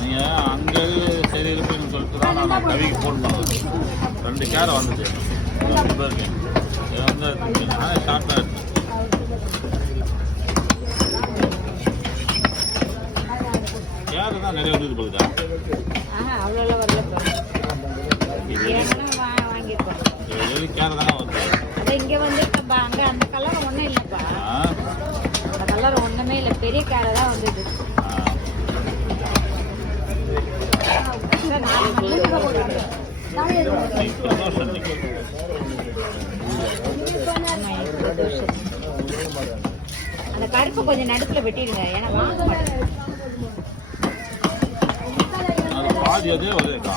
நீங்கள் அங்கே சரி இருப்பீங்கன்னு சொல்லிட்டு தான் நான் கவிக்கு ஃபோன் பண்ணேன். 2 கேரை வந்துச்சு. தான் இருக்கேன். இது வந்து ஷார்ட்டாக இருக்கு. கேரு தான் நிறைய வந்துது போகுதா? அவ்வளோலாம் வரல. கேரை தானே வந்து இங்கே வந்து அங்கே அந்த கலர் ஒன்றும் இல்லைப்பா. அந்த கலர் ஒன்றுமே இல்லை. பெரிய கேரை தான் வந்தது. அந்த கருப்பு கொஞ்சம் நடுப்புல வெட்டிடுங்க. ஏன்னா வாங்க மாட்டேன். பாதி அதே வருதுக்கா.